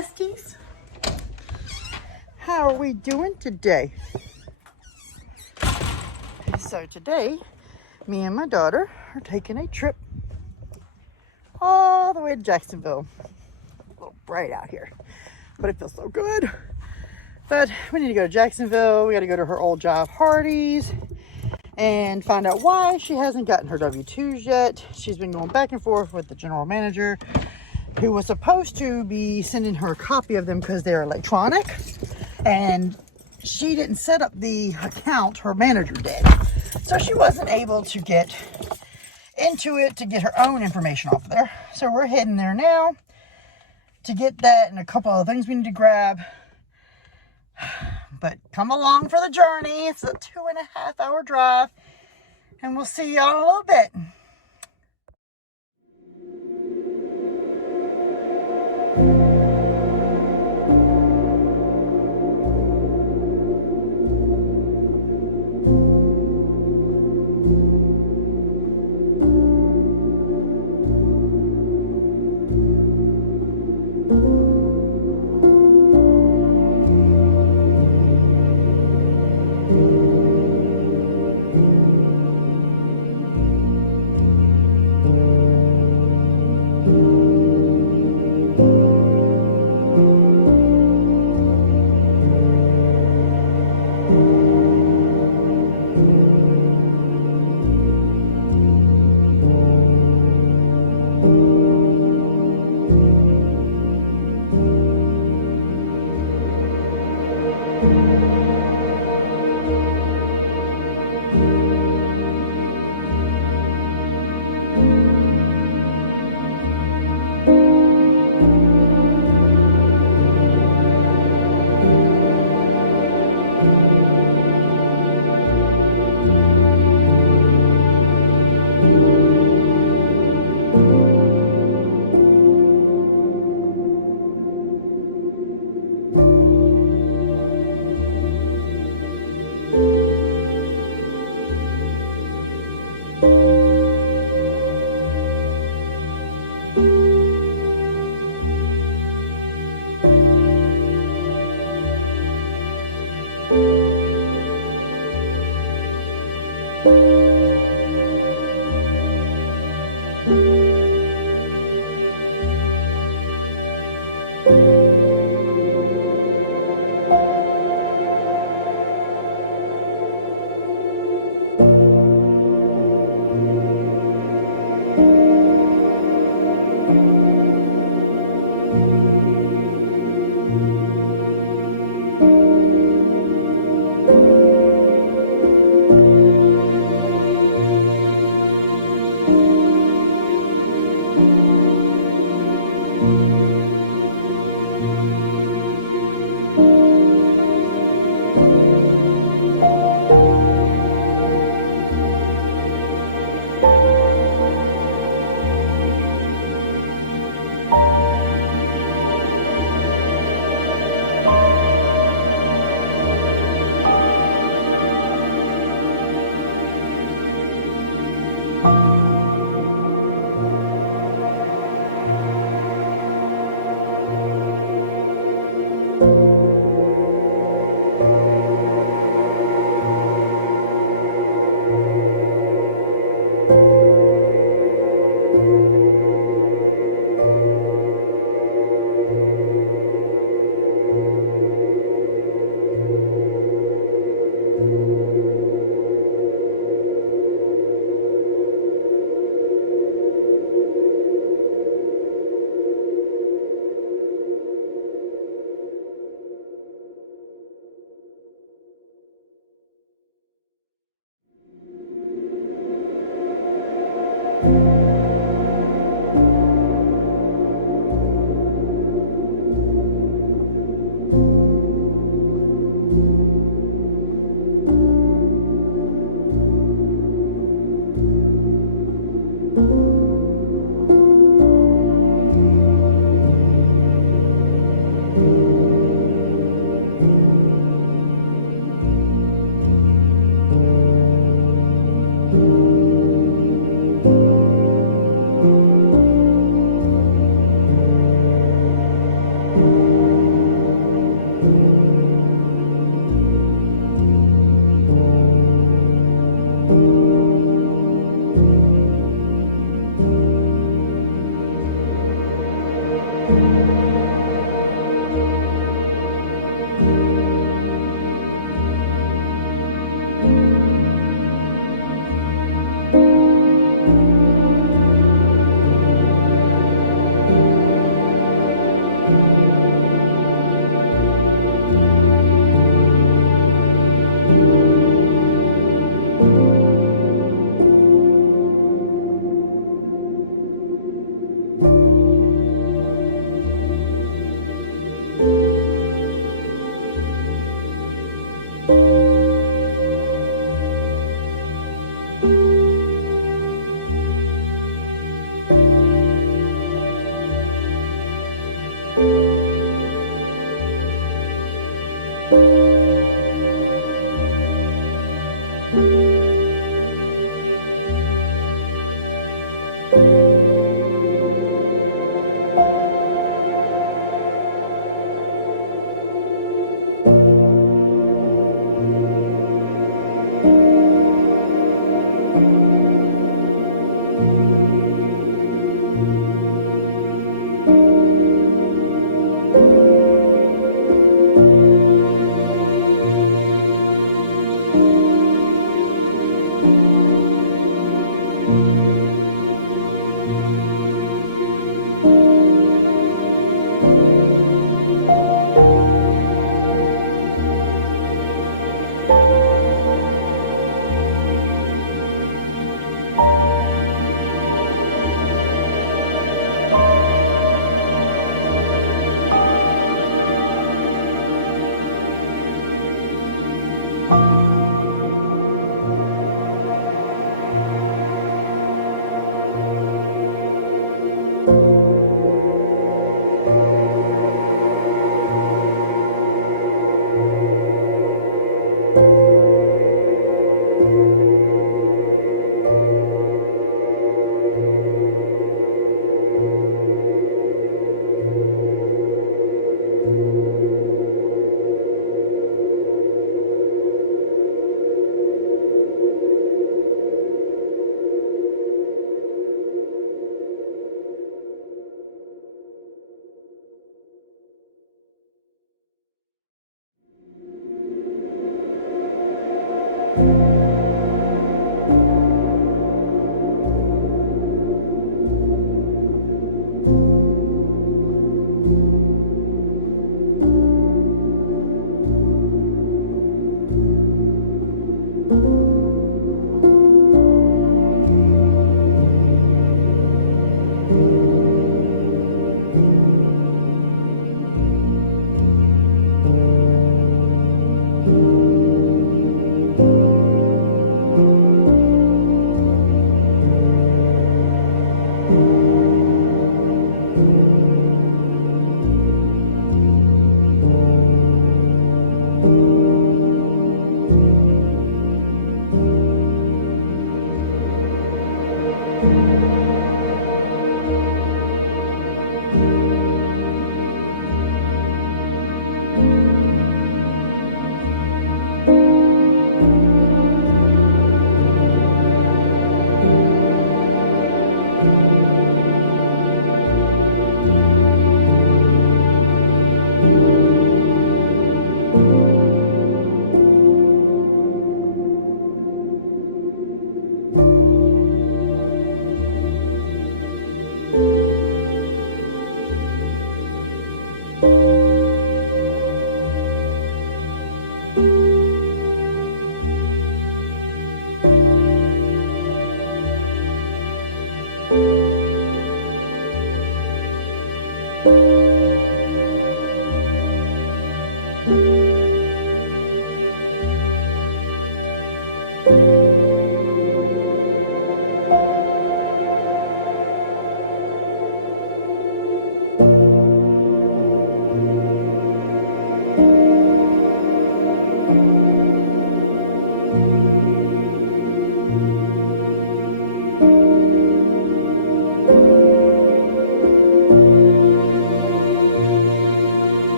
besties. How are we doing today? So today, me and my daughter are taking a trip all the way to Jacksonville. A little bright out here, but it feels so good. But we need to go to Jacksonville. We got to go to her old job, Hardee's, and find out why she hasn't gotten her W-2s yet. She's been going back and forth with the general manager, who was supposed to be sending her a copy of them because they're electronic, and she didn't set up the account, her manager did. So she wasn't able to get into it to get her own information off of there. So we're heading there now to get that and a couple of things we need to grab. But come along for the journey. It's a 2.5 hour drive, and we'll see y'all in a little bit.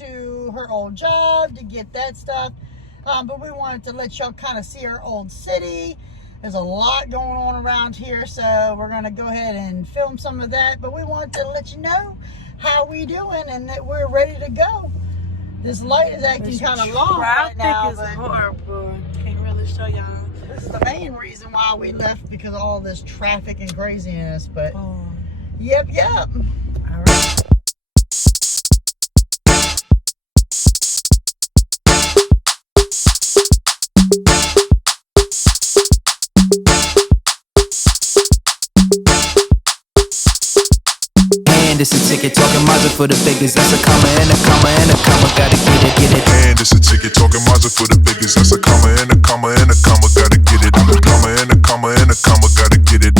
to her old job to get that stuff. But we wanted to let y'all kind of see our old city. There's a lot going on around here, so we're going to go ahead and film some of that. But we wanted to let you know how we doing and that we're ready to go. This light is acting kind of long right now. Traffic is horrible. Can't really show y'all. This is the main reason why we left, because of all this traffic and craziness. But yep. All right. And it's a ticket talking Mazda for the biggest. That's a comma and a comma and a comma. Gotta get it. And it's a ticket talking Mazda for the biggest. That's a comma and a comma and a comma. Gotta get it. A comma and a comma and a comma. Gotta get it.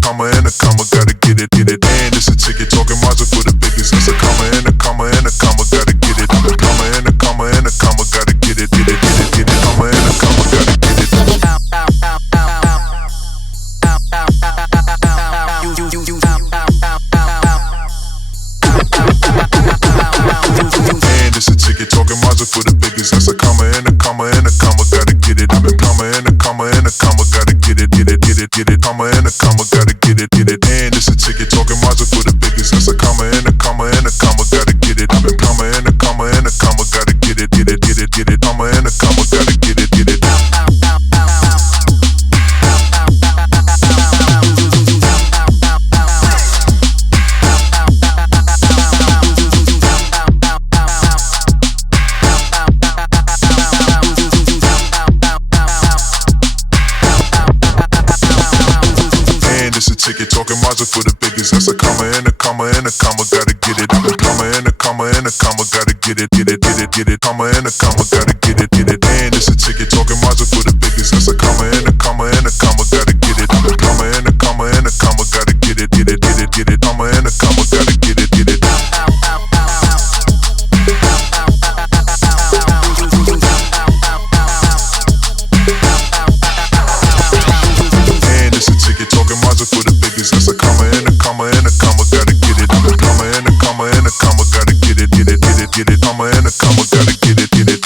Comma and a comma. Gotta get it. And it's a ticket talking Mazda for the biggest. That's a comma and a comma and a comma. Gotta get it. A comma and a comma and a comma. Gotta get it. Comma and a comma. Gotta get it. And it's a ticket talking Mazda for the biggest. That's a comma and a comma and a comma. Gotta get it. A comma and a comma and a comma. Gotta get it. Comma and a comma. Gotta get it. And it's a ticket talking Mazda for the biggest. That's a comma and a comma and a comma. Gotta get it. A comma and a comma and a comma. Gotta get it. Comma and a comma. Gotta get it. Ticket talking Mazda for the biggest. That's a comma and a comma and a comma. Gotta get it. A comma and a comma and a comma. Gotta get it. Comma and a comma. Gotta get it. And it's a ticket talking Mazda for the biggest. That's a comma and a comma and a comma. Gotta get it. A comma and a comma and a comma. Gotta get it. Comma and a comma. Gotta get it. And it's a ticket talking Mazda for the biggest. That's a comma and a comma and a comma. Gotta get it. A comma and a comma and a comma. Gotta get it. Comma and a comma. Gotta get it.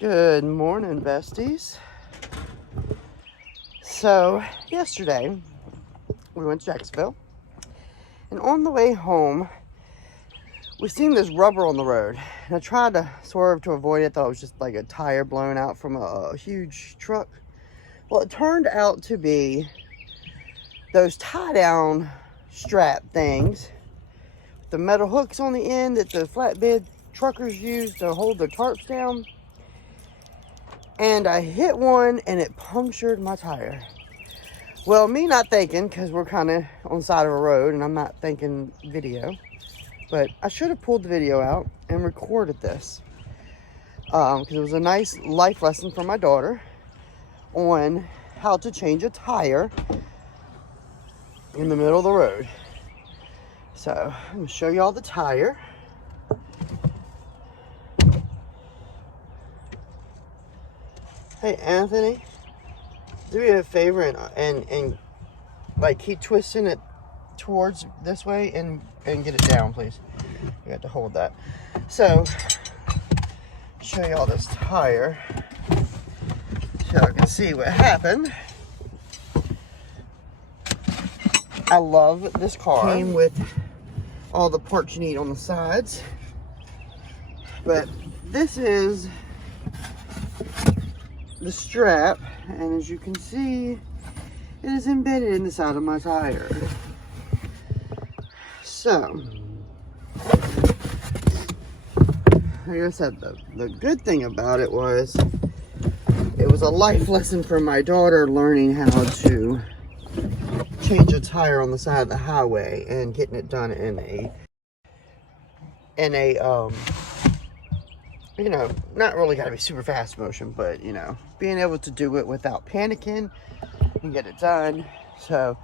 Good morning, besties. So yesterday we went to Jacksonville, and on the way home we seen this rubber on the road, and I tried to swerve to avoid it. I thought it was just like a tire blown out from a huge truck. Well, it turned out to be those tie-down strap things, the metal hooks on the end that the flatbed truckers use to hold their tarps down. And I hit one and it punctured my tire. Well, me not thinking, because we're kind of on the side of a road and I'm not thinking video, but I should have pulled the video out and recorded this, because it was a nice life lesson for my daughter on how to change a tire in the middle of the road. So I'm going to show y'all the tire. Hey Anthony, do me a favor and like keep twisting it towards this way and get it down, please. You have to hold that. So show y'all this tire so y'all can see what happened. I love this car. Came with all the parts you need on the sides, but this is the strap, and as you can see, it is embedded in the side of my tire. So, like I said, the good thing about it was a life lesson for my daughter, learning how to change a tire on the side of the highway and getting it done in a you know, not really gotta be super fast motion, but you know, being able to do it without panicking and get it done. So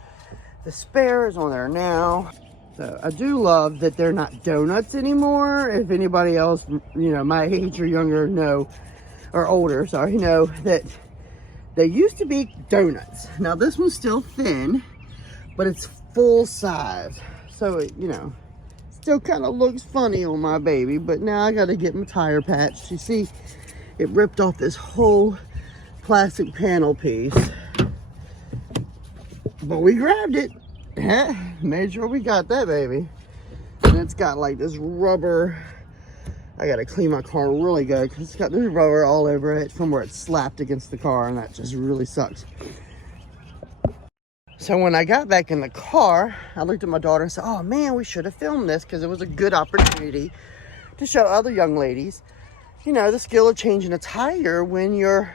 the spare is on there now. So I do love that they're not donuts anymore. If anybody else, you know, my age or younger know, or older, sorry, know that they used to be donuts. Now this one's still thin, but it's full size. So it, you know, still kind of looks funny on my baby, but now I got to get my tire patched. You see, it ripped off this whole plastic panel piece, but we grabbed it. Made sure we got that baby. And it's got like this rubber. I gotta clean my car really good because it's got this rubber all over it from where it slapped against the car, and that just really sucks. So when I got back in the car, I looked at my daughter and said, oh man, we should have filmed this, because it was a good opportunity to show other young ladies, you know, the skill of changing a tire when you're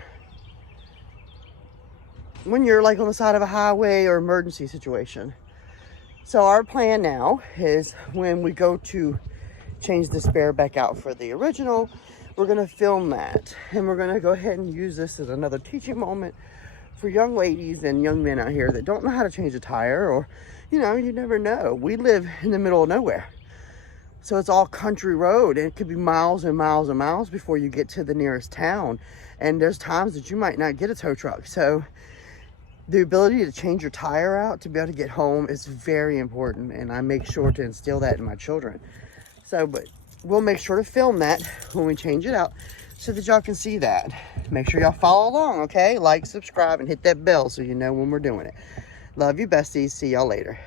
like on the side of a highway or emergency situation. So our plan now is when we go to change the spare back out for the original, we're going to film that, and we're going to go ahead and use this as another teaching moment for young ladies and young men out here that don't know how to change a tire, or, you know, you never know. We live in the middle of nowhere, so it's all country road, and it could be miles and miles and miles before you get to the nearest town, and there's times that you might not get a tow truck. So the ability to change your tire out to be able to get home is very important, and I make sure to instill that in my children. So, but we'll make sure to film that when we change it out so that y'all can see that. Make sure y'all follow along, okay? Like, subscribe, and hit that bell so you know when we're doing it. Love you, besties. See y'all later.